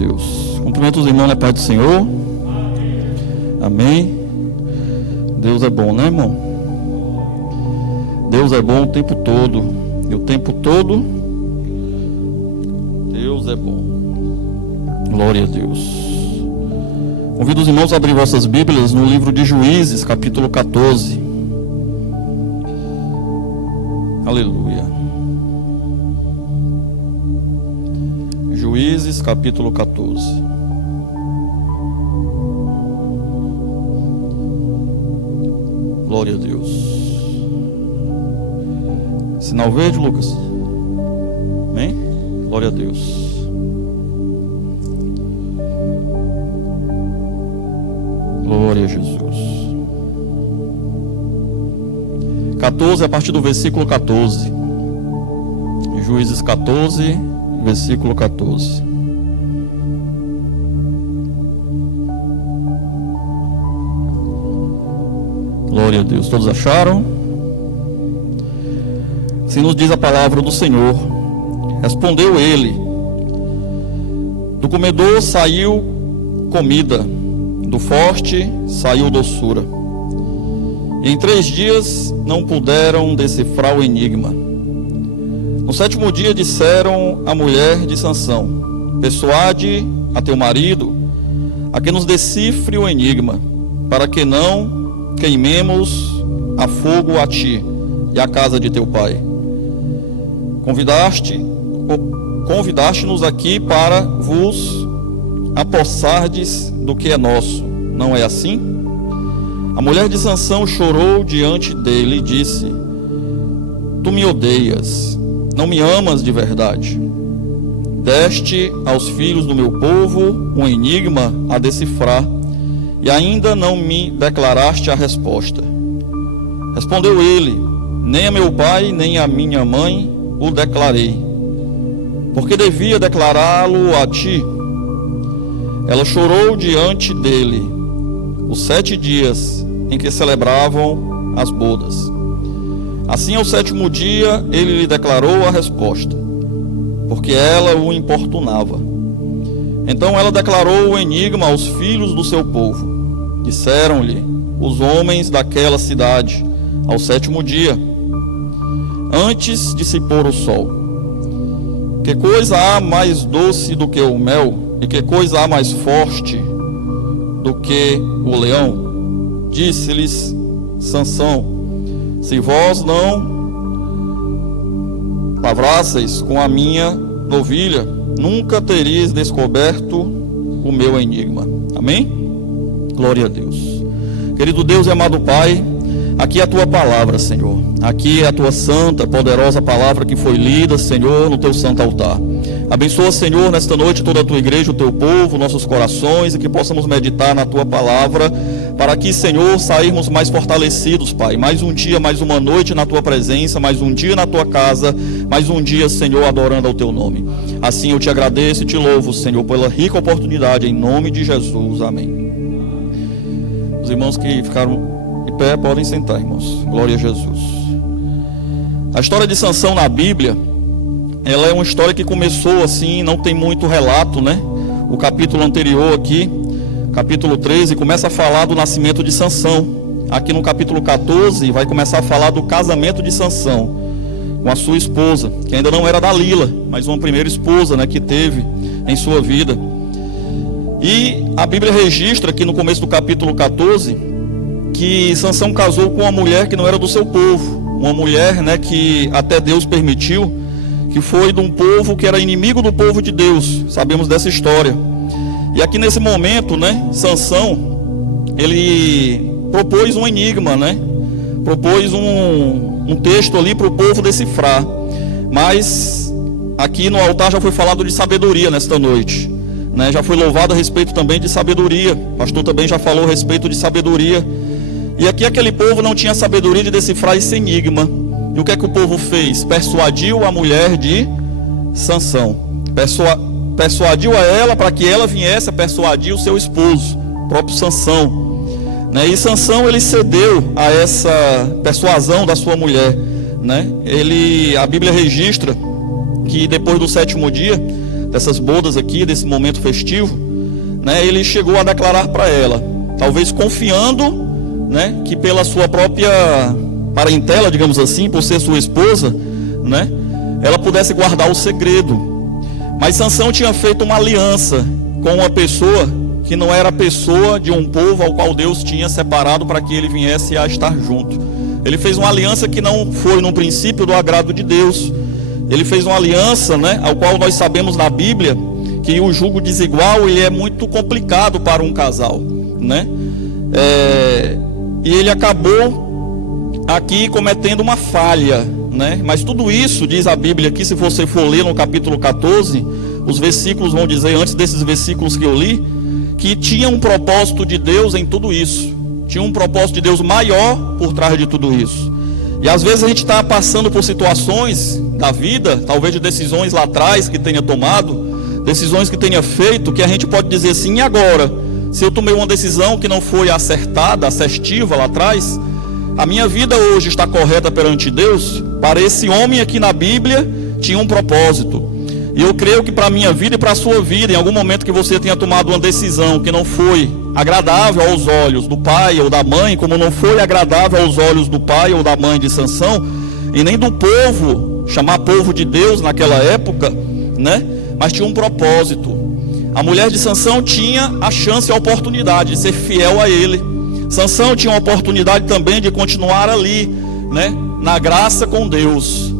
Deus. Cumprimento os irmãos na paz do Senhor. Amém. Deus é bom, né, irmão? Deus é bom o tempo todo. E o tempo todo Deus é bom. Glória a Deus. Convido os irmãos a abrir vossas Bíblias no livro de Juízes, capítulo 14. Aleluia. Juízes, capítulo 14. Glória a Deus. Sinal verde, Lucas? Amém? Glória a Deus. Glória a Jesus. 14, a partir do versículo 14. Juízes 14, versículo 14. Glória a Deus. Todos acharam? Assim nos diz a palavra do Senhor. Respondeu ele: do comedor saiu comida, do forte saiu doçura. E em 3 dias não puderam decifrar o enigma. No 7º dia disseram à mulher de Sansão: persuade a teu marido a que nos decifre o enigma, para que não queimemos a fogo a ti e a casa de teu pai. Convidaste-nos aqui para vos apossardes do que é nosso, não é assim? A mulher de Sansão chorou diante dele e disse: tu me odeias, não me amas de verdade. Deste aos filhos do meu povo um enigma a decifrar, e ainda não me declaraste a resposta. Respondeu ele: nem a meu pai, nem a minha mãe o declarei, porque devia declará-lo a ti. Ela chorou diante dele os 7 dias em que celebravam as bodas. Assim, ao 7º dia, ele lhe declarou a resposta, porque ela o importunava. Então ela declarou o enigma aos filhos do seu povo. Disseram-lhe os homens daquela cidade ao 7º dia, antes de se pôr o sol: que coisa há mais doce do que o mel, e que coisa há mais forte do que o leão? Disse-lhes Sansão: se vós não lavrasseis com a minha novilha, nunca teríeis descoberto o meu enigma. Amém? Glória a Deus. Querido Deus e amado Pai, aqui é a tua palavra, Senhor. Aqui é a tua santa, poderosa palavra que foi lida, Senhor, no teu santo altar. Abençoa, Senhor, nesta noite toda a tua igreja, o teu povo, nossos corações, e que possamos meditar na tua palavra, para que, Senhor, sairmos mais fortalecidos, Pai. Mais um dia, mais uma noite na tua presença, mais um dia na tua casa, mais um dia, Senhor, adorando ao teu nome. Assim eu te agradeço e te louvo, Senhor, pela rica oportunidade, em nome de Jesus. Amém. Os irmãos que ficaram de pé podem sentar, irmãos. Glória a Jesus. A história de Sansão na Bíblia, ela é uma história que começou assim, não tem muito relato, né? O capítulo anterior aqui, capítulo 13, começa a falar do nascimento de Sansão. Aqui no capítulo 14 vai começar a falar do casamento de Sansão com a sua esposa, que ainda não era Dalila, mas uma primeira esposa, né, que teve em sua vida. E a Bíblia registra aqui no começo do capítulo 14 que Sansão casou com uma mulher que não era do seu povo, uma mulher, né, que até Deus permitiu, que foi de um povo que era inimigo do povo de Deus. Sabemos dessa história. E aqui nesse momento, né, Sansão, ele propôs um enigma, né? Propôs um texto ali para o povo decifrar. Mas aqui no altar já foi falado de sabedoria nesta noite, né? Já foi louvado a respeito também de sabedoria. O pastor também já falou a respeito de sabedoria. E aqui aquele povo não tinha sabedoria de decifrar esse enigma. E o que é que o povo fez? Persuadiu a mulher de Sansão. Persuadiu a ela para que ela viesse a persuadir o seu esposo, o próprio Sansão, né? E Sansão, ele cedeu a essa persuasão da sua mulher, né? A Bíblia registra que depois do 7º dia, dessas bodas aqui, desse momento festivo, né, ele chegou a declarar para ela, talvez confiando, né, que pela sua própria parentela, digamos assim, por ser sua esposa, né, ela pudesse guardar o segredo. Mas Sansão tinha feito uma aliança com uma pessoa que não era a pessoa de um povo ao qual Deus tinha separado para que ele viesse a estar junto. Ele fez uma aliança que não foi no princípio do agrado de Deus. Ele fez uma aliança, né, ao qual nós sabemos na Bíblia que o julgo desigual ele é muito complicado para um casal, né? E ele acabou aqui cometendo uma falha, né? Mas tudo isso, diz a Bíblia aqui, se você for ler no capítulo 14, os versículos vão dizer, antes desses versículos que eu li, que tinha um propósito de Deus em tudo isso. Tinha um propósito de Deus maior por trás de tudo isso. E às vezes a gente está passando por situações da vida, talvez de decisões lá atrás que tenha tomado, decisões que tenha feito, que a gente pode dizer assim, e agora? Se eu tomei uma decisão que não foi acertada, assertiva lá atrás, a minha vida hoje está correta perante Deus? Para esse homem aqui na Bíblia, tinha um propósito. E eu creio que para a minha vida e para a sua vida, em algum momento que você tenha tomado uma decisão que não foi agradável aos olhos do pai ou da mãe, como não foi agradável aos olhos do pai ou da mãe de Sansão, e nem do povo, chamar povo de Deus naquela época, né? Mas tinha um propósito. A mulher de Sansão tinha a chance e a oportunidade de ser fiel a ele. Sansão tinha a oportunidade também de continuar ali, né, na graça com Deus.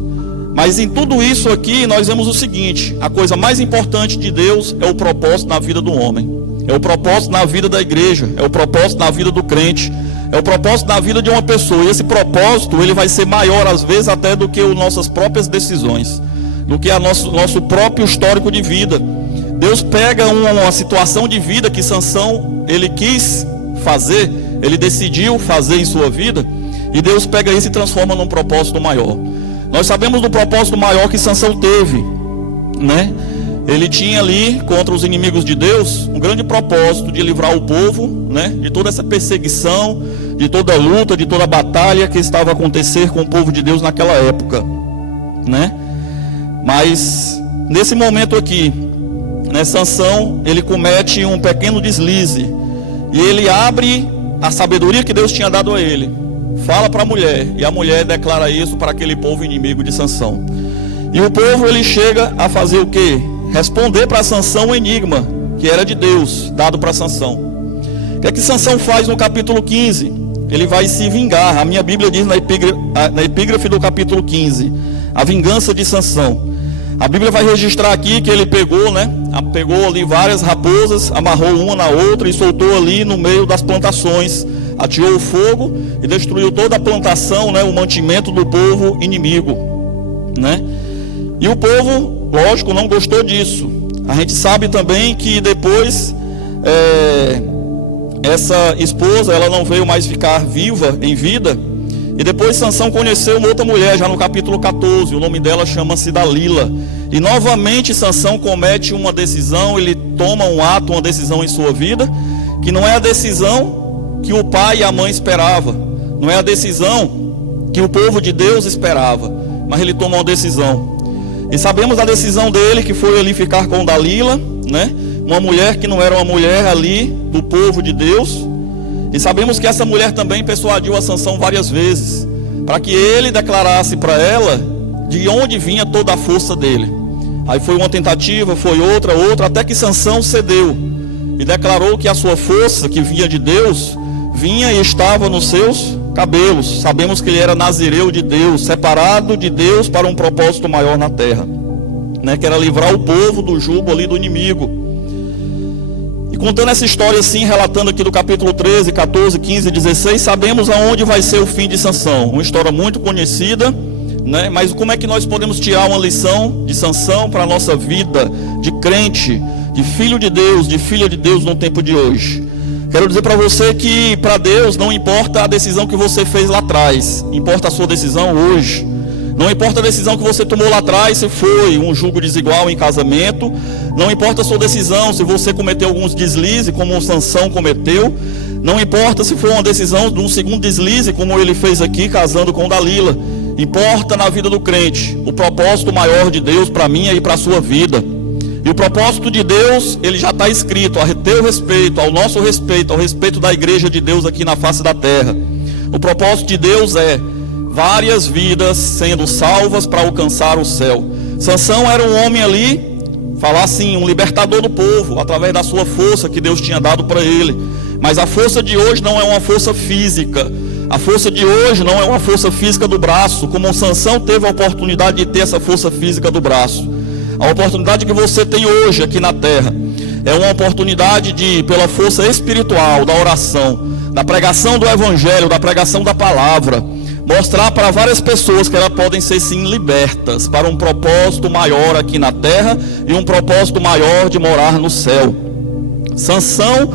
Mas em tudo isso aqui nós vemos o seguinte: a coisa mais importante de Deus é o propósito na vida do homem, é o propósito na vida da igreja, é o propósito na vida do crente, é o propósito na vida de uma pessoa. E esse propósito ele vai ser maior às vezes até do que as nossas próprias decisões, do que nosso próprio histórico de vida. Deus pega uma situação de vida que Sansão ele quis fazer, ele decidiu fazer em sua vida, e Deus pega isso e transforma num propósito maior. Nós sabemos do propósito maior que Sansão teve, né? Ele tinha ali contra os inimigos de Deus um grande propósito de livrar o povo, né, de toda essa perseguição, de toda a luta, de toda a batalha que estava a acontecer com o povo de Deus naquela época, né? Mas nesse momento aqui, né, Sansão ele comete um pequeno deslize e ele abre a sabedoria que Deus tinha dado a ele. Fala para a mulher, e a mulher declara isso para aquele povo inimigo de Sansão. E o povo ele chega a fazer o quê? Responder para Sansão o enigma que era de Deus, dado para Sansão. O que é que Sansão faz no capítulo 15? Ele vai se vingar. A minha Bíblia diz na epígrafe do capítulo 15, a vingança de Sansão. A Bíblia vai registrar aqui que ele pegou, né? Pegou ali várias raposas, amarrou uma na outra e soltou ali no meio das plantações. Ateou o fogo e destruiu toda a plantação, né, o mantimento do povo inimigo, né? E o povo, lógico, não gostou disso. A gente sabe também que depois essa esposa ela não veio mais ficar viva em vida. E depois Sansão conheceu uma outra mulher, já no capítulo 14, o nome dela chama-se Dalila. E novamente Sansão comete uma decisão, ele toma um ato, uma decisão em sua vida, que não é a decisão que o pai e a mãe esperavam, não é a decisão que o povo de Deus esperava, mas ele toma uma decisão. E sabemos a decisão dele, que foi ali ficar com Dalila, né? Uma mulher que não era uma mulher ali do povo de Deus. E sabemos que essa mulher também persuadiu a Sansão várias vezes, para que ele declarasse para ela de onde vinha toda a força dele. Aí foi uma tentativa, foi outra, até que Sansão cedeu e declarou que a sua força, que vinha de Deus, vinha e estava nos seus cabelos. Sabemos que ele era nazireu de Deus, separado de Deus para um propósito maior na terra, né? Que era livrar o povo do jugo ali do inimigo. E contando essa história assim, relatando aqui do capítulo 13, 14, 15 e 16, sabemos aonde vai ser o fim de Sansão. Uma história muito conhecida, né? Mas como é que nós podemos tirar uma lição de Sansão para a nossa vida de crente, de filho de Deus, de filha de Deus no tempo de hoje? Quero dizer para você que para Deus não importa a decisão que você fez lá atrás, importa a sua decisão hoje. Não importa a decisão que você tomou lá atrás, se foi um julgo desigual em casamento. Não importa a sua decisão, se você cometeu alguns deslizes, como o Sansão cometeu. Não importa se foi uma decisão de um segundo deslize, como ele fez aqui, casando com Dalila. Importa na vida do crente o propósito maior de Deus para a minha e para a sua vida. E o propósito de Deus, ele já está escrito a teu respeito, ao nosso respeito, ao respeito da igreja de Deus aqui na face da terra. O propósito de Deus é várias vidas sendo salvas para alcançar o céu. Sansão era um homem ali, falar assim, um libertador do povo, através da sua força que Deus tinha dado para ele. Mas a força de hoje não é uma força física. A força de hoje não é uma força física do braço, como o Sansão teve a oportunidade de ter essa força física do braço. A oportunidade que você tem hoje aqui na terra é uma oportunidade de, pela força espiritual, da oração, da pregação do evangelho, da pregação da palavra, mostrar para várias pessoas que elas podem ser sim libertas para um propósito maior aqui na terra e um propósito maior de morar no céu. Sansão,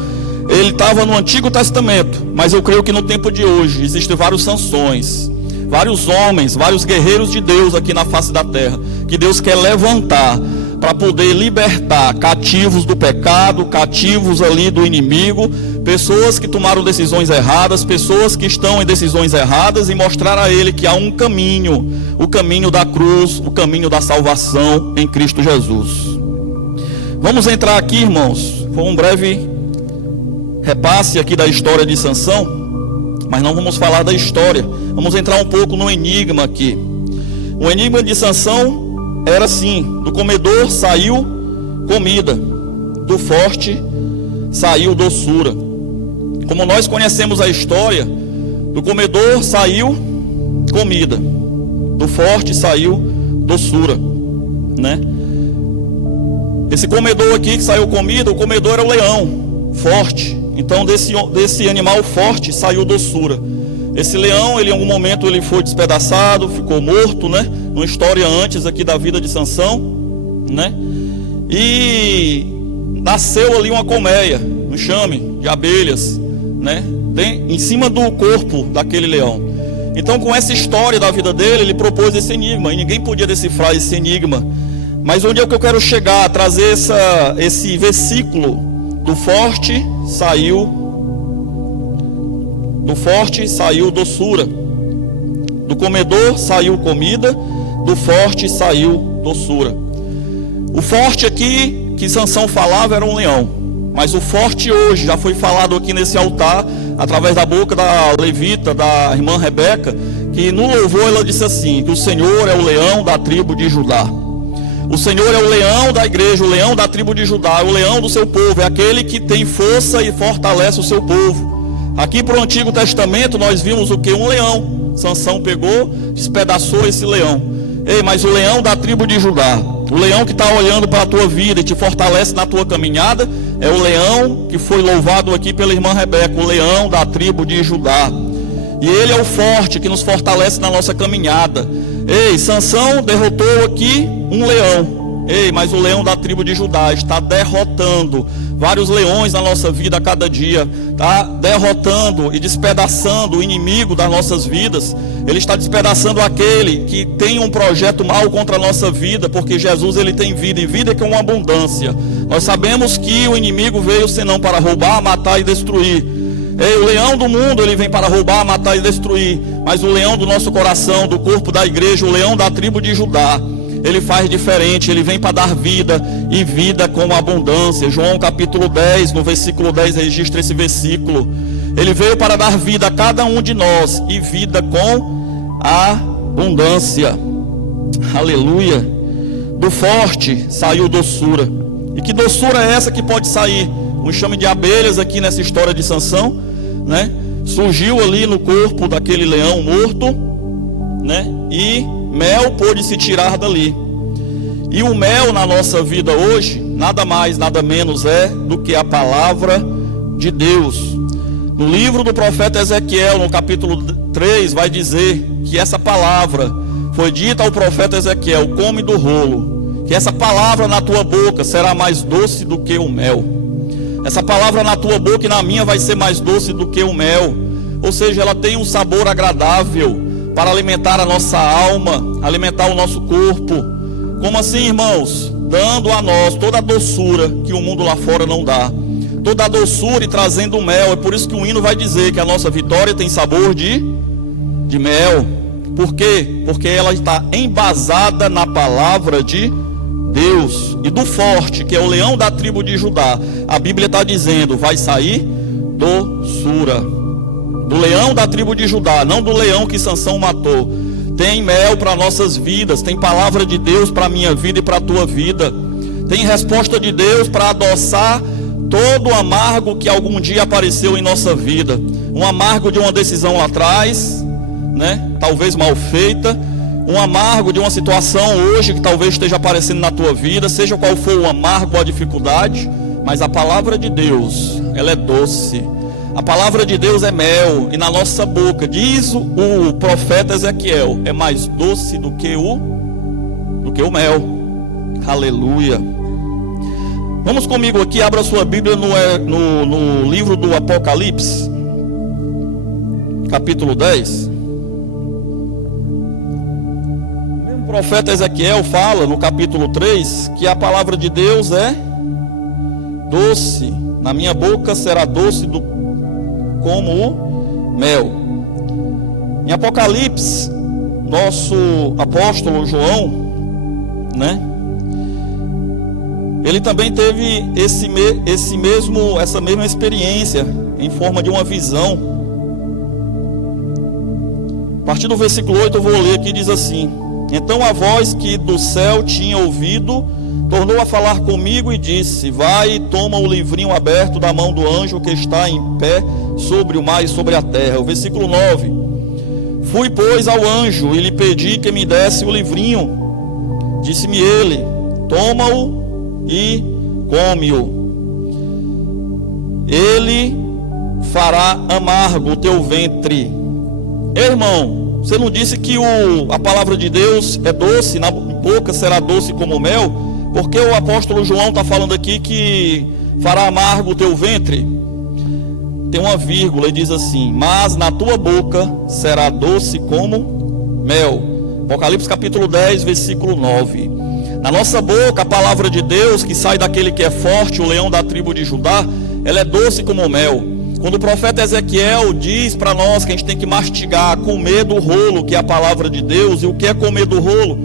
ele estava no Antigo Testamento, mas eu creio que no tempo de hoje existem vários Sansões, vários homens, vários guerreiros de Deus aqui na face da terra, que Deus quer levantar para poder libertar cativos do pecado, cativos ali do inimigo, pessoas que tomaram decisões erradas, pessoas que estão em decisões erradas, e mostrar a ele que há um caminho, o caminho da cruz, o caminho da salvação em Cristo Jesus. Vamos entrar aqui, irmãos, foi um breve repasse aqui da história de Sansão, mas não vamos falar da história, vamos entrar um pouco no enigma aqui. O enigma de Sansão era assim: do comedor saiu comida, do forte saiu doçura. Como nós conhecemos a história, do comedor saiu comida, do forte saiu doçura, né? Esse comedor aqui que saiu comida, o comedor era o leão forte. Então desse animal forte saiu doçura. Esse leão, ele em algum momento ele foi despedaçado, ficou morto, né? Uma história antes aqui da vida de Sansão, né? E nasceu ali uma colmeia, um enxame de abelhas, né? Em cima do corpo daquele leão. Então, com essa história da vida dele, ele propôs esse enigma, e ninguém podia decifrar esse enigma. Mas onde é que eu quero chegar? Trazer esse versículo: do forte saiu doçura, do comedor saiu comida, do forte saiu doçura. O forte aqui que Sansão falava era um leão, mas o forte hoje já foi falado aqui nesse altar, através da boca da levita, da irmã Rebeca, que no louvor ela disse assim, que o Senhor é o leão da tribo de Judá. O Senhor é o leão da igreja, o leão da tribo de Judá, o leão do seu povo, é aquele que tem força e fortalece o seu povo. Aqui para o Antigo Testamento nós vimos o que? Um leão. Sansão pegou, despedaçou esse leão. Ei, mas o leão da tribo de Judá, o leão que está olhando para a tua vida e te fortalece na tua caminhada, é o leão que foi louvado aqui pela irmã Rebeca, o leão da tribo de Judá. E ele é o forte que nos fortalece na nossa caminhada. Ei, Sansão derrotou aqui um leão. Ei, mas o leão da tribo de Judá está derrotando vários leões na nossa vida a cada dia. Está derrotando e despedaçando o inimigo das nossas vidas. Ele está despedaçando aquele que tem um projeto mau contra a nossa vida, porque Jesus ele tem vida, e vida é com abundância. Nós sabemos que o inimigo veio senão para roubar, matar e destruir. Ei, o leão do mundo ele vem para roubar, matar e destruir, mas o leão do nosso coração, do corpo da igreja, o leão da tribo de Judá, ele faz diferente, ele vem para dar vida, e vida com abundância. João capítulo 10, no versículo 10 registra esse versículo. Ele veio para dar vida a cada um de nós, e vida com abundância. Aleluia. Do forte saiu doçura. E que doçura é essa que pode sair? Um enxame de abelhas aqui nessa história de Sansão, né? Surgiu ali no corpo daquele leão morto, né? E mel pôde se tirar dali. E o mel na nossa vida hoje, nada mais, nada menos é do que a palavra de Deus. No livro do profeta Ezequiel, no capítulo 3, vai dizer que essa palavra foi dita ao profeta Ezequiel: come do rolo, que essa palavra na tua boca será mais doce do que o mel. Essa palavra na tua boca e na minha vai ser mais doce do que o mel. Ou seja, ela tem um sabor agradável para alimentar a nossa alma, alimentar o nosso corpo. Como assim, irmãos? Dando a nós toda a doçura que o mundo lá fora não dá. Toda a doçura e trazendo o mel. É por isso que o hino vai dizer que a nossa vitória tem sabor de mel. Por quê? Porque ela está embasada na palavra de Deus, e do forte, que é o leão da tribo de Judá, a Bíblia está dizendo, vai sair doçura. Do leão da tribo de Judá, não do leão que Sansão matou. Tem mel para nossas vidas, tem palavra de Deus para a minha vida e para a tua vida. Tem resposta de Deus para adoçar todo o amargo que algum dia apareceu em nossa vida. Um amargo de uma decisão lá atrás, né? Talvez mal feita. Um amargo de uma situação hoje que talvez esteja aparecendo na tua vida, seja qual for o amargo ou a dificuldade. Mas a palavra de Deus, ela é doce. A palavra de Deus é mel, e na nossa boca, diz o profeta Ezequiel, é mais doce do que o mel. Aleluia. Vamos comigo aqui, abra sua Bíblia no livro do Apocalipse, capítulo 10. O mesmo profeta Ezequiel fala no capítulo 3 que a palavra de Deus é doce. Na minha boca será doce como o mel. Em Apocalipse, nosso apóstolo João, né? Ele também teve essa mesma experiência em forma de uma visão. A partir do versículo 8 eu vou ler aqui, diz assim: então a voz que do céu tinha ouvido tornou a falar comigo e disse: vai e toma o livrinho aberto da mão do anjo que está em pé sobre o mar e sobre a terra. O versículo 9: fui, pois, ao anjo e lhe pedi que me desse o livrinho. Disse-me ele: toma-o e come-o. Ele fará amargo o teu ventre. Irmão, você não disse que a palavra de Deus é doce, na boca será doce como mel? Porque o apóstolo João está falando aqui que fará amargo o teu ventre? Tem uma vírgula e diz assim: mas na tua boca será doce como mel. Apocalipse capítulo 10, versículo 9. Na nossa boca, a palavra de Deus, que sai daquele que é forte, o leão da tribo de Judá, ela é doce como mel. Quando o profeta Ezequiel diz para nós que a gente tem que mastigar, comer do rolo, que é a palavra de Deus, e o que é comer do rolo?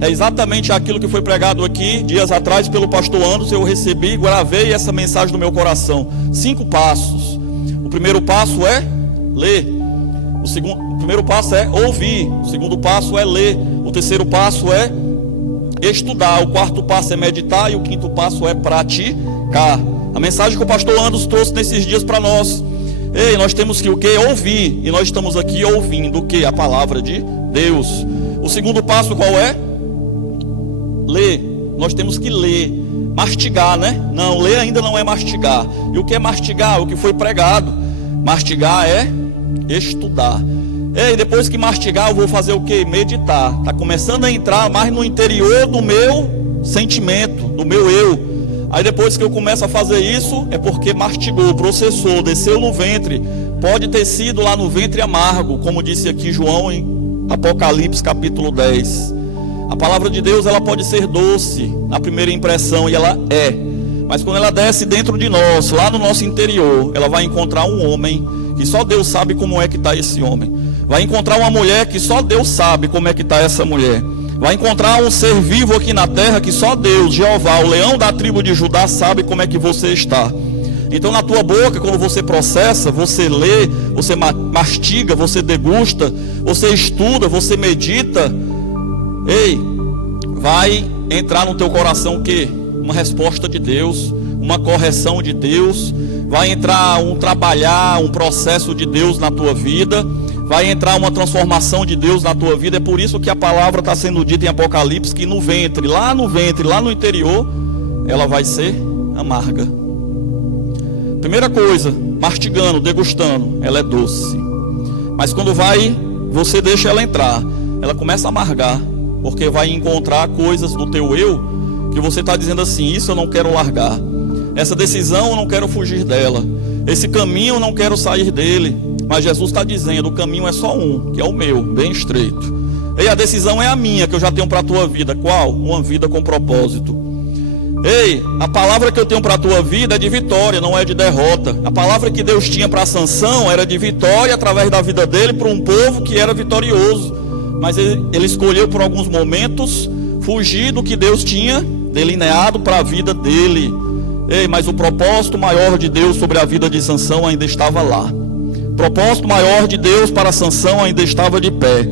É exatamente aquilo que foi pregado aqui dias atrás pelo pastor Anderson. Eu recebi, gravei essa mensagem no meu coração. 5 passos. O primeiro passo é ler. O primeiro passo é ouvir. O segundo passo é ler. O terceiro passo é estudar. O quarto passo é meditar. E o quinto passo é praticar. A mensagem que o pastor Anderson trouxe nesses dias para nós: ei, nós temos que o quê? Ouvir. E nós estamos aqui ouvindo o quê? A palavra de Deus. O segundo passo qual é? Ler. Nós temos que ler. Mastigar, né? Não, ler ainda não é mastigar. E o que é mastigar? O que foi pregado. Mastigar é estudar. E depois que mastigar, eu vou fazer o quê? Meditar. Está começando a entrar mais no interior do meu sentimento, do meu eu. Aí depois que eu começo a fazer isso, é porque mastigou, processou, desceu no ventre. Pode ter sido lá no ventre amargo, como disse aqui João em Apocalipse capítulo 10. A palavra de Deus, ela pode ser doce na primeira impressão, e ela é. Mas quando ela desce dentro de nós, lá no nosso interior, ela vai encontrar um homem que só Deus sabe como é que está esse homem. Vai encontrar uma mulher que só Deus sabe como é que está essa mulher. Vai encontrar um ser vivo aqui na terra que só Deus, Jeová, o leão da tribo de Judá, sabe como é que você está. Então na tua boca, quando você processa, você lê, você mastiga, você degusta, você estuda, você medita, ei, vai entrar no teu coração o quê? Uma resposta de Deus, uma correção de Deus. Vai entrar um trabalhar, um processo de Deus na tua vida. Vai entrar uma transformação de Deus na tua vida. É por isso que a palavra está sendo dita em Apocalipse, que no ventre, lá no interior, ela vai ser amarga. Primeira coisa, mastigando, degustando, ela é doce. Mas quando você deixa ela entrar, ela começa a amargar, porque vai encontrar coisas do teu eu, que você está dizendo assim: isso eu não quero largar, essa decisão eu não quero fugir dela, esse caminho eu não quero sair dele. Mas Jesus está dizendo: o caminho é só um, que é o meu, bem estreito. E a decisão é a minha, que eu já tenho para a tua vida. Qual? Uma vida com propósito. Ei, a palavra que eu tenho para a tua vida é de vitória, não é de derrota. A palavra que Deus tinha para Sansão era de vitória através da vida dele para um povo que era vitorioso. Mas ele escolheu por alguns momentos fugir do que Deus tinha delineado para a vida dele. Ei, mas o propósito maior de Deus sobre a vida de Sansão ainda estava lá. O propósito maior de Deus para Sansão ainda estava de pé.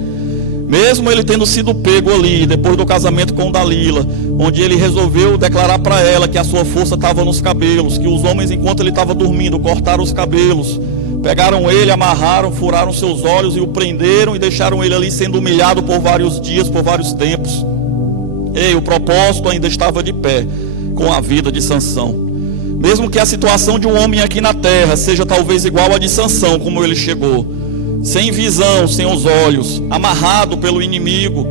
Mesmo ele tendo sido pego ali, depois do casamento com Dalila, onde ele resolveu declarar para ela que a sua força estava nos cabelos, que os homens, enquanto ele estava dormindo, cortaram os cabelos, pegaram ele, amarraram, furaram seus olhos e o prenderam e deixaram ele ali sendo humilhado por vários dias, por vários tempos. Ei, o propósito ainda estava de pé com a vida de Sansão. Mesmo que a situação de um homem aqui na terra seja talvez igual a de Sansão, como ele chegou, sem visão, sem os olhos, amarrado pelo inimigo.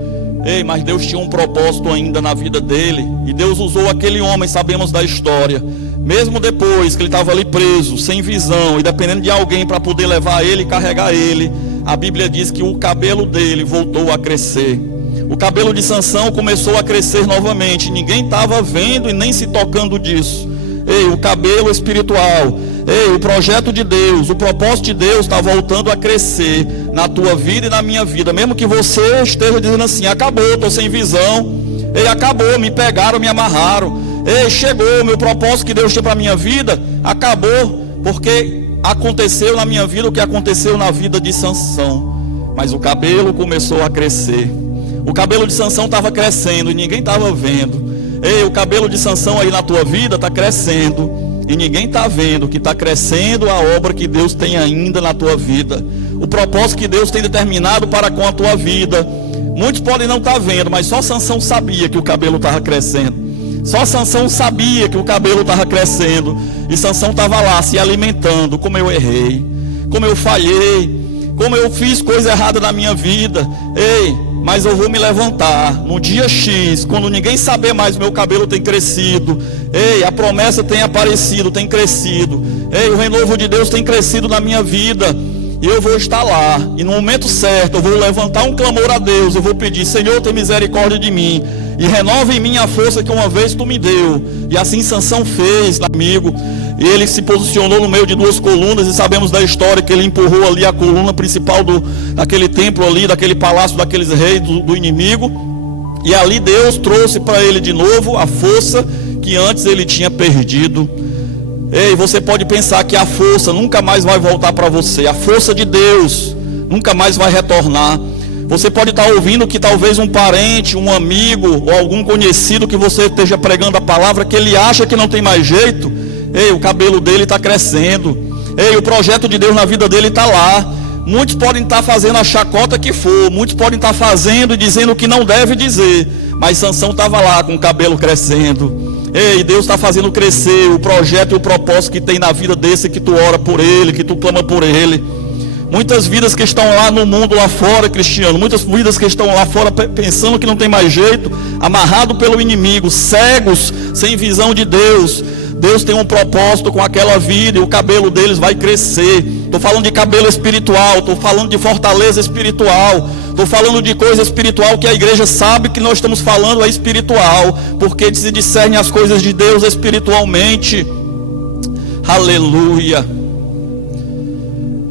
Ei, mas Deus tinha um propósito ainda na vida dele, e Deus usou aquele homem, sabemos da história, mesmo depois que ele estava ali preso, sem visão, e dependendo de alguém para poder levar ele e carregar ele. A Bíblia diz que o cabelo dele voltou a crescer. O cabelo de Sansão começou a crescer novamente. Ninguém estava vendo e nem se tocando disso. Ei, o cabelo espiritual, ei, o projeto de Deus, o propósito de Deus está voltando a crescer na tua vida e na minha vida. Mesmo que você esteja dizendo assim: acabou, estou sem visão. Ei, acabou, me pegaram, me amarraram. Ei, chegou, o meu propósito que Deus tinha para a minha vida acabou, porque aconteceu na minha vida o que aconteceu na vida de Sansão. Mas o cabelo começou a crescer. O cabelo de Sansão estava crescendo e ninguém estava vendo. Ei, o cabelo de Sansão aí na tua vida está crescendo e ninguém está vendo que está crescendo a obra que Deus tem ainda na tua vida. O propósito que Deus tem determinado para com a tua vida. Muitos podem não estar vendo, mas só Sansão sabia que o cabelo estava crescendo. Só Sansão sabia que o cabelo estava crescendo. E Sansão estava lá se alimentando. Como eu errei, como eu falhei, como eu fiz coisa errada na minha vida. Ei, mas eu vou me levantar no dia X, quando ninguém saber mais, meu cabelo tem crescido. Ei, a promessa tem aparecido, tem crescido. Ei, o renovo de Deus tem crescido na minha vida. E eu vou estar lá, e no momento certo eu vou levantar um clamor a Deus. Eu vou pedir: Senhor, tem misericórdia de mim e renova em mim a força que uma vez tu me deu. E assim Sansão fez, amigo. E ele se posicionou no meio de duas colunas, e sabemos da história que ele empurrou ali a coluna principal daquele templo ali, daquele palácio daqueles reis do inimigo. E ali Deus trouxe para ele de novo a força que antes ele tinha perdido. Ei, você pode pensar que a força nunca mais vai voltar para você. A força de Deus nunca mais vai retornar. Você pode estar ouvindo que talvez um parente, um amigo ou algum conhecido que você esteja pregando a palavra, que ele acha que não tem mais jeito. Ei, o cabelo dele está crescendo. Ei, o projeto de Deus na vida dele está lá. Muitos podem estar fazendo a chacota que for, muitos podem estar fazendo e dizendo o que não deve dizer, mas Sansão estava lá com o cabelo crescendo. Ei, Deus está fazendo crescer o projeto e o propósito que tem na vida desse que tu ora por ele, que tu clama por ele. Muitas vidas que estão lá no mundo lá fora, Cristiano, muitas vidas que estão lá fora pensando que não tem mais jeito, amarrado pelo inimigo, cegos, sem visão de Deus. Deus tem um propósito com aquela vida e o cabelo deles vai crescer. Estou falando de cabelo espiritual, estou falando de fortaleza espiritual, estou falando de coisa espiritual que a igreja sabe que nós estamos falando é espiritual, porque se discernem as coisas de Deus espiritualmente. Aleluia.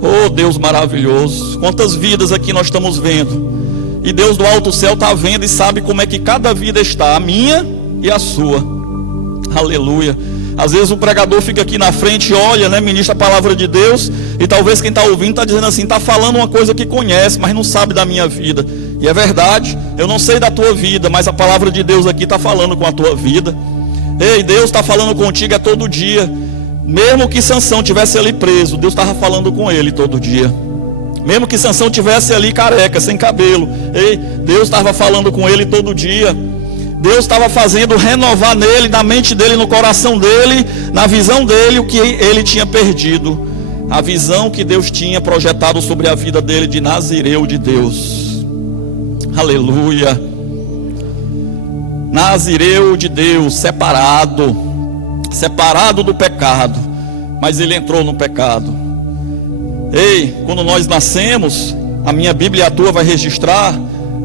Oh, Deus maravilhoso. Quantas vidas aqui nós estamos vendo, e Deus do alto céu está vendo e sabe como é que cada vida está, a minha e a sua. Aleluia. Às vezes o pregador fica aqui na frente, olha, né, ministra a palavra de Deus, e talvez quem está ouvindo está dizendo assim, está falando uma coisa que conhece, mas não sabe da minha vida. E é verdade, eu não sei da tua vida, mas a palavra de Deus aqui está falando com a tua vida. Ei, Deus está falando contigo todo dia. Mesmo que Sansão tivesse ali preso, Deus estava falando com ele todo dia. Mesmo que Sansão tivesse ali careca, sem cabelo, ei, Deus estava falando com ele todo dia. Deus estava fazendo renovar nele, na mente dele, no coração dele, na visão dele, o que ele tinha perdido. A visão que Deus tinha projetado sobre a vida dele de Nazireu de Deus. Aleluia. Nazireu de Deus, separado do pecado, mas ele entrou no pecado. Ei, quando nós nascemos, a minha Bíblia e a tua vai registrar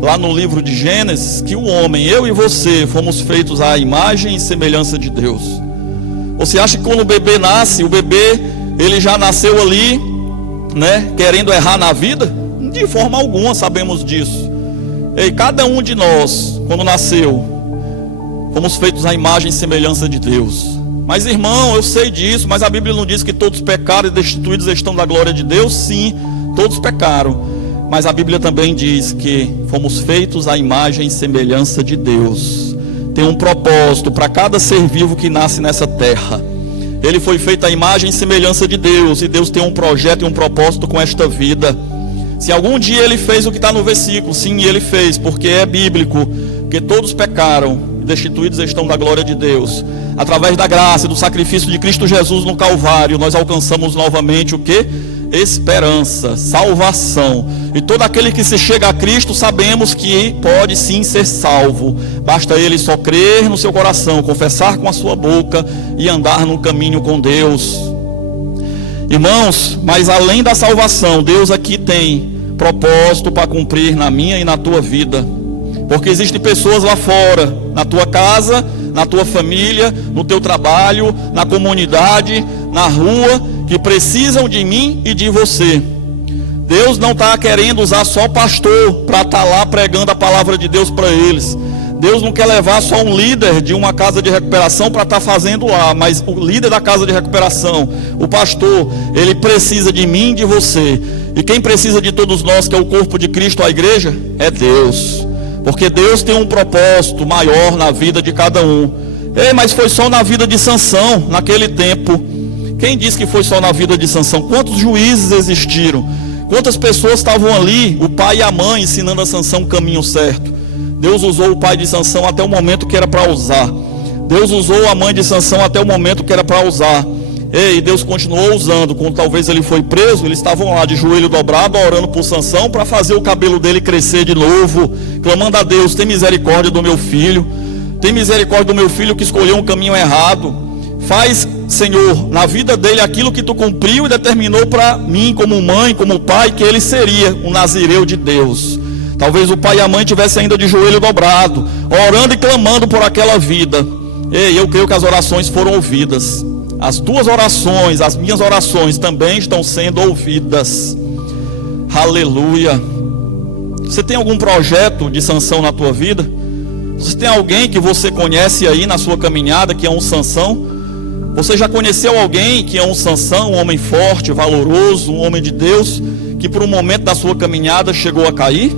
lá no livro de Gênesis que o homem, eu e você, fomos feitos à imagem e semelhança de Deus. Você acha que quando o bebê nasce, o bebê ele já nasceu ali, né, querendo errar na vida? De forma alguma, sabemos disso. Ei, cada um de nós, quando nasceu, Fomos feitos à imagem e semelhança de Deus. Mas irmão, eu sei disso, mas a Bíblia não diz que todos pecaram e destituídos estão da glória de Deus? Sim, todos pecaram. Mas a Bíblia também diz que fomos feitos à imagem e semelhança de Deus. Tem um propósito para cada ser vivo que nasce nessa terra. Ele foi feito à imagem e semelhança de Deus, e Deus tem um projeto e um propósito com esta vida. Se algum dia ele fez o que está no versículo, sim, ele fez, porque é bíblico, porque todos pecaram e destituídos estão da glória de Deus. Através da graça e do sacrifício de Cristo Jesus no Calvário, nós alcançamos novamente o que? Esperança, salvação. E todo aquele que se chega a Cristo, sabemos que pode sim ser salvo. Basta ele só crer no seu coração, confessar com a sua boca e andar no caminho com Deus. Irmãos, mas além da salvação, Deus aqui tem propósito para cumprir na minha e na tua vida. Porque existem pessoas lá fora, na tua casa, na tua família, no teu trabalho, na comunidade, na rua, que precisam de mim e de você. Deus não está querendo usar só pastor para estar lá pregando a palavra de Deus para eles. Deus não quer levar só um líder de uma casa de recuperação para estar fazendo lá, mas o líder da casa de recuperação, o pastor, ele precisa de mim e de você. E quem precisa de todos nós, que é o corpo de Cristo, a igreja, é Deus. Porque Deus tem um propósito maior na vida de cada um. Ei, mas foi só na vida de Sansão, naquele tempo. Quem disse que foi só na vida de Sansão? Quantos juízes existiram? Quantas pessoas estavam ali, o pai e a mãe, ensinando a Sansão o caminho certo? Deus usou o pai de Sansão até o momento que era para usar. Deus usou a mãe de Sansão até o momento que era para usar. E Deus continuou usando. Quando talvez ele foi preso, eles estavam lá de joelho dobrado, orando por Sansão, para fazer o cabelo dele crescer de novo, clamando a Deus: tem misericórdia do meu filho, tem misericórdia do meu filho que escolheu um caminho errado. Faz, Senhor, na vida dele aquilo que tu cumpriu e determinou para mim, como mãe, como pai, que ele seria um nazireu de Deus. Talvez o pai e a mãe tivessem ainda de joelho dobrado, orando e clamando por aquela vida. E eu creio que as orações foram ouvidas. As tuas orações, as minhas orações também estão sendo ouvidas. Aleluia. Você tem algum projeto de Sansão na tua vida? Você tem alguém que você conhece aí na sua caminhada que é um Sansão? Você já conheceu alguém que é um Sansão, um homem forte, valoroso, um homem de Deus, que por um momento da sua caminhada chegou a cair?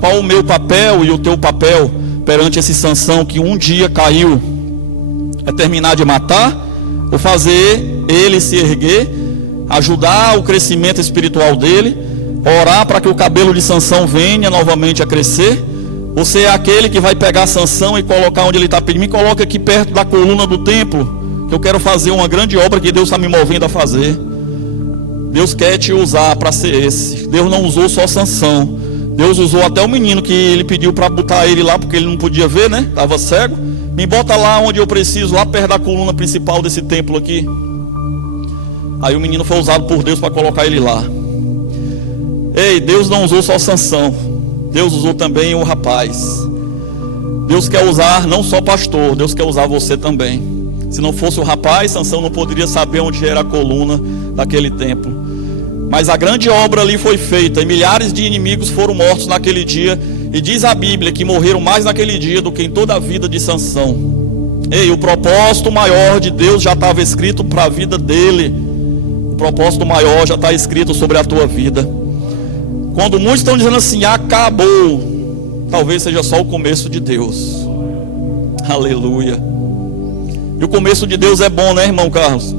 Qual o meu papel e o teu papel perante esse Sansão que um dia caiu? É terminar de matar? Ou fazer ele se erguer, ajudar o crescimento espiritual dele, orar para que o cabelo de Sansão venha novamente a crescer? Você é aquele que vai pegar Sansão e colocar onde ele está pedindo? Me coloca aqui perto da coluna do templo, que eu quero fazer uma grande obra que Deus está me movendo a fazer. Deus quer te usar para ser esse. Deus não usou só Sansão, Deus usou até o menino que ele pediu para botar ele lá, porque ele não podia ver, né? Estava cego. Me bota lá onde eu preciso, lá perto da coluna principal desse templo aqui. Aí o menino foi usado por Deus para colocar ele lá. Ei, Deus não usou só Sansão, Deus usou também o rapaz. Deus quer usar não só pastor, Deus quer usar você também. Se não fosse o rapaz, Sansão não poderia saber onde era a coluna daquele templo. Mas a grande obra ali foi feita, e milhares de inimigos foram mortos naquele dia. E diz a Bíblia que morreram mais naquele dia do que em toda a vida de Sansão. Ei, o propósito maior de Deus já estava escrito para a vida dele. O propósito maior já está escrito sobre a tua vida. Quando muitos estão dizendo assim, acabou, talvez seja só o começo de Deus. Aleluia. E o começo de Deus é bom, né, irmão Carlos?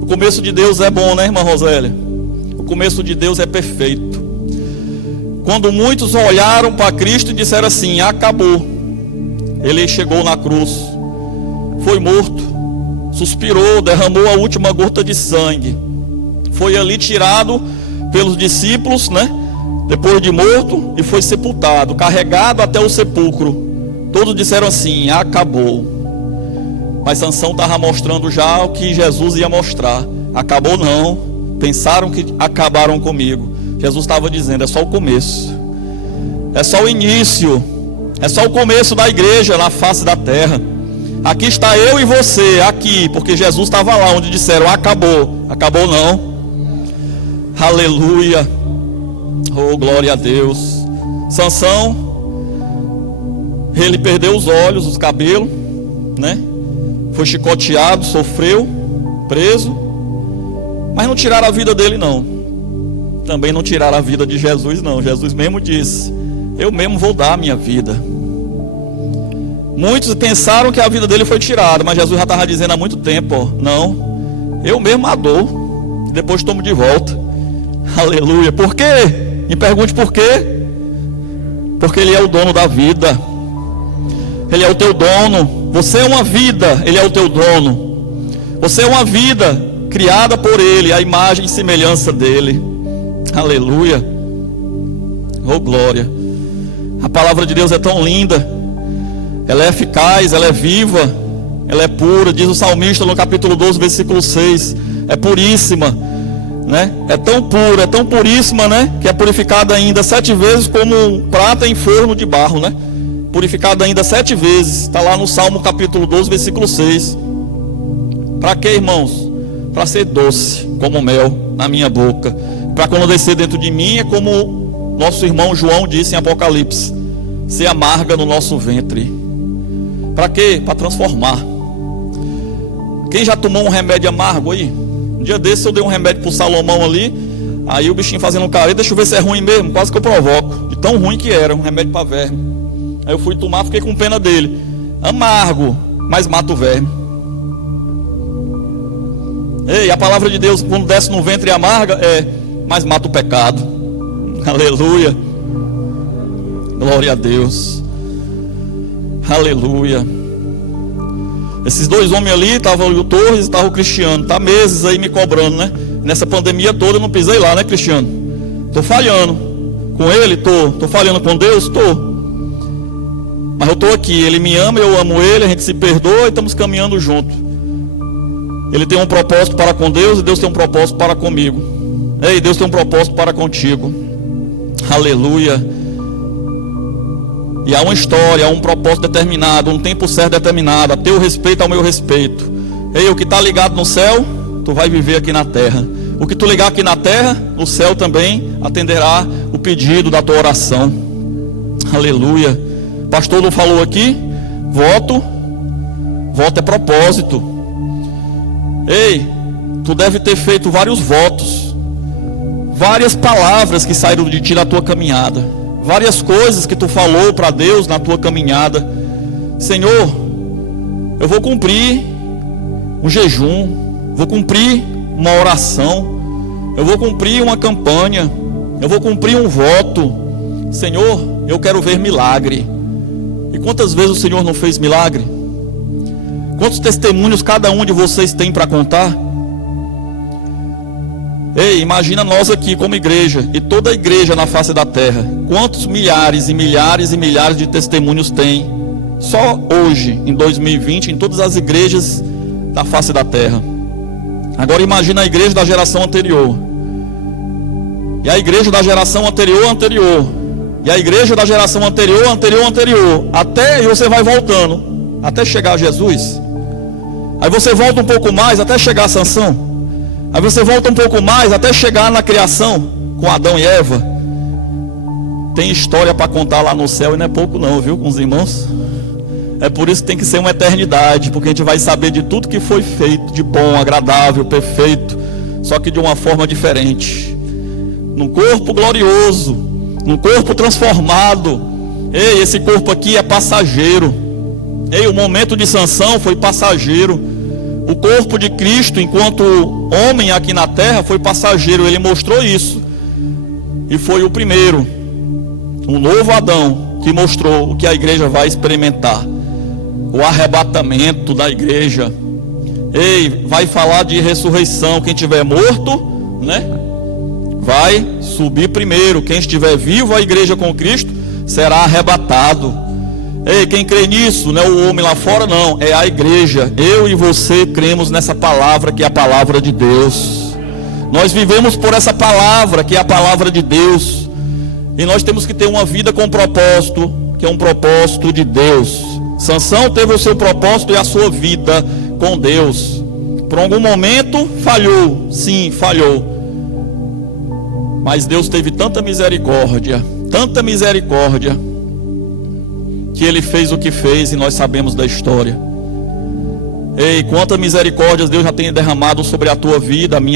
O começo de Deus é bom, né, irmã Rosélia? O começo de Deus é perfeito. Quando muitos olharam para Cristo e disseram assim, acabou. Ele chegou na cruz, foi morto, suspirou, derramou a última gota de sangue. Foi ali tirado pelos discípulos, né? Depois de morto, e foi sepultado, carregado até o sepulcro. Todos disseram assim, acabou. Mas Sansão estava mostrando já o que Jesus ia mostrar. Acabou não, pensaram que acabaram comigo. Jesus estava dizendo, é só o começo. É só o início. É só o começo da igreja na face da terra. Aqui está eu e você, aqui, porque Jesus estava lá onde disseram, acabou. Acabou não. Aleluia. Oh, glória a Deus. Sansão, Ele perdeu os olhos, os cabelos, né? Foi chicoteado, sofreu, preso. Mas não tiraram a vida dele, não. Também não tiraram a vida de Jesus, não. Jesus mesmo disse: eu mesmo vou dar a minha vida. Muitos pensaram que a vida dele foi tirada, mas Jesus já estava dizendo há muito tempo: ó, não, eu mesmo a dou, depois tomo de volta. Aleluia. Por quê? Me pergunte por quê. Porque Ele é o dono da vida. Ele é o teu dono. Você é uma vida, Ele é o teu dono. Você é uma vida criada por Ele, a imagem e semelhança dEle. Aleluia. Oh glória. A palavra de Deus é tão linda. Ela é eficaz, ela é viva, ela é pura. Diz o salmista no capítulo 12, versículo 6. É puríssima, né? É tão pura, é tão puríssima, né? Que é purificada ainda 7 vezes como um prata em forno de barro, né? Purificada ainda 7 vezes. Está lá no Salmo capítulo 12, versículo 6. Para quê, irmãos? Para ser doce como mel na minha boca. Para quando descer dentro de mim, é como nosso irmão João disse em Apocalipse: ser amarga no nosso ventre. Para quê? Para transformar. Quem já tomou um remédio amargo aí? Um dia desse eu dei um remédio pro Salomão ali. Aí o bichinho fazendo um careta, deixa eu ver se é ruim mesmo. Quase que eu provoco, de tão ruim que era, um remédio para verme. Aí eu fui tomar, fiquei com pena dele. Amargo, mas mata o verme. Ei, a palavra de Deus, quando desce no ventre amarga, mas mata o pecado. Aleluia. Glória a Deus. Aleluia. Esses 2 homens ali, estavam o Torres e estava o Cristiano. Está meses aí me cobrando, né? Nessa pandemia toda eu não pisei lá, né, Cristiano? Estou falhando com ele, estou falhando com Deus, estou. Mas eu estou aqui, ele me ama, eu amo ele, a gente se perdoa e estamos caminhando junto. Ele tem um propósito para com Deus e Deus tem um propósito para comigo. Ei, Deus tem um propósito para contigo. Aleluia. E há uma história, há um propósito determinado, um tempo certo determinado, a teu respeito, ao meu respeito. Ei, o que está ligado no céu, tu vai viver aqui na terra. O que tu ligar aqui na terra, o céu também atenderá o pedido da tua oração. Aleluia. O pastor não falou aqui? Voto é propósito. Ei, tu deve ter feito vários votos, várias palavras que saíram de ti na tua caminhada. Várias coisas que tu falou para Deus na tua caminhada. Senhor, eu vou cumprir um jejum, vou cumprir uma oração, eu vou cumprir uma campanha, eu vou cumprir um voto. Senhor, eu quero ver milagre. E quantas vezes o Senhor não fez milagre? Quantos testemunhos cada um de vocês tem para contar? Ei, imagina nós aqui como igreja e toda a igreja na face da terra. Quantos milhares e milhares e milhares de testemunhos tem só hoje, em 2020, em todas as igrejas da face da terra. Agora imagina a igreja da geração anterior. E a igreja da geração anterior. E a igreja da geração anterior. Até você vai voltando, até chegar a Jesus. Aí você volta um pouco mais, até chegar a Sansão. Aí você volta um pouco mais até chegar na criação com Adão e Eva. Tem história para contar lá no céu e não é pouco não, viu, com os irmãos? É por isso que tem que ser uma eternidade, porque a gente vai saber de tudo que foi feito, de bom, agradável, perfeito, só que de uma forma diferente. Num corpo glorioso, num corpo transformado. Ei, esse corpo aqui é passageiro. Ei, o momento de Sansão foi passageiro. O corpo de Cristo, enquanto homem aqui na terra, foi passageiro. Ele mostrou isso. E foi o primeiro, um novo Adão, que mostrou o que a igreja vai experimentar. O arrebatamento da igreja. Ei, vai falar de ressurreição. Quem estiver morto, né, vai subir primeiro. Quem estiver vivo, a igreja com Cristo, será arrebatado. Ei, quem crê nisso, não é o homem lá fora, não, é a igreja. Eu e você cremos nessa palavra que é a palavra de Deus. Nós vivemos por essa palavra que é a palavra de Deus. E nós temos que ter uma vida com propósito, que é um propósito de Deus. Sansão teve o seu propósito e a sua vida com Deus. Por algum momento falhou, sim, falhou. Mas Deus teve tanta misericórdia, que ele fez o que fez e nós sabemos da história. Ei, quantas misericórdias Deus já tem derramado sobre a tua vida, a minha